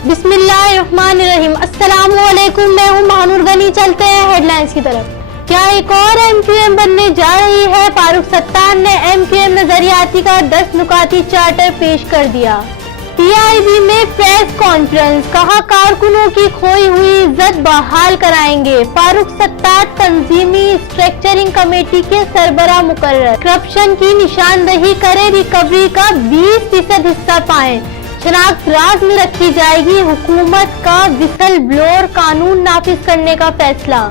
बिस्मिल्लाहिर्रहमानिर्रहीम। अस्सलाम वालेकुम, मैं हूँ महानूर गनी। चलते हैं हेडलाइंस की तरफ। क्या एक और MQM बनने जा रही है? फारूक सत्तार ने MQM नजरियाती का 10 नुकाती चार्टर पेश कर दिया। PIB में प्रेस कॉन्फ्रेंस, कहा कारकुनों की खोई हुई इज्जत बहाल कराएंगे। फारूक सत्तार तंजीमी स्ट्रक्चरिंग कमेटी के सरबराह मुकर्रर। करप्शन की निशानदही करे, रिकवरी का 20% हिस्सा पाएं। शनाख्त राज में रखी जाएगी। हुकूमत का विसल ब्लोअर कानून नाफिज करने का फैसला।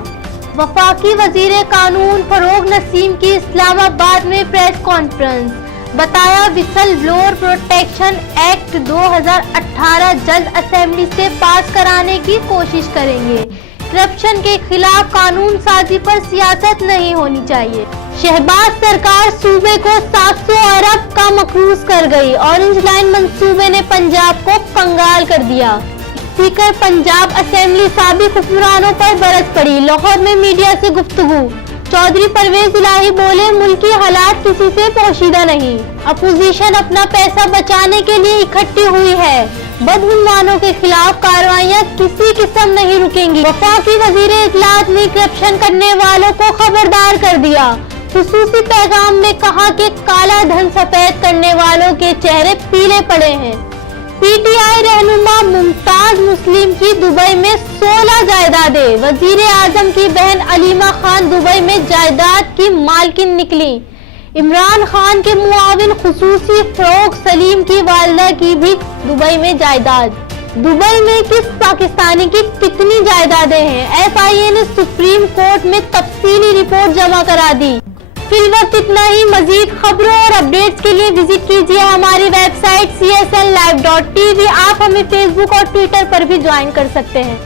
वफाकी वजीर कानून फरोग नसीम की इस्लामाबाद में प्रेस कॉन्फ्रेंस, बताया विसल ब्लोअर प्रोटेक्शन एक्ट 2018 जल्द असेंबली से पास कराने की कोशिश करेंगे। करप्शन के खिलाफ कानून साजी पर सियासत नहीं होनी चाहिए। शहबाज सरकार सूबे को 700 अरब का मकरूज कर गई। ऑरेंज लाइन मंसूबे ने पंजाब को कंगाल कर दिया। स्पीकर पंजाब असेंबली साबिक हुक्मरानों पर बरस पड़ी। लाहौर में मीडिया से गुफ्तगू, चौधरी परवेज इलाही बोले मुल्की हालात किसी से पोशीदा नहीं। अपोजिशन अपना पैसा बचाने के लिए इकट्ठी हुई है। बदगुमानों के खिलाफ कार्रवाइयां किसी किस्म नहीं रुकेंगी। वफाकी वजीर इत्तलात ने करप्शन करने वालों को खबरदार कर दिया। खुसूसी पैगाम में कहा कि काला धन सफेद करने वालों के चेहरे पीले पड़े हैं। PTI रहनुमा मुमताज मुस्लिम की दुबई में 16 जायदादें। वजीर आजम की बहन अलीमा खान दुबई में जायदाद की मालकिन निकली। इमरान खान के मुआविन खुसूसी फरोग सलीम की वालिदा की भी दुबई में जायदाद। दुबई में किस पाकिस्तानी की कितनी जायदादें हैं? FIA ने सुप्रीम कोर्ट में तफसीली रिपोर्ट जमा करा दी। फिल वक्त इतना ही। मजीद खबरों और अपडेट्स के लिए विजिट कीजिए हमारी वेबसाइट CSNlive.tv। आप हमें फेसबुक और ट्विटर पर भी ज्वाइन कर सकते हैं।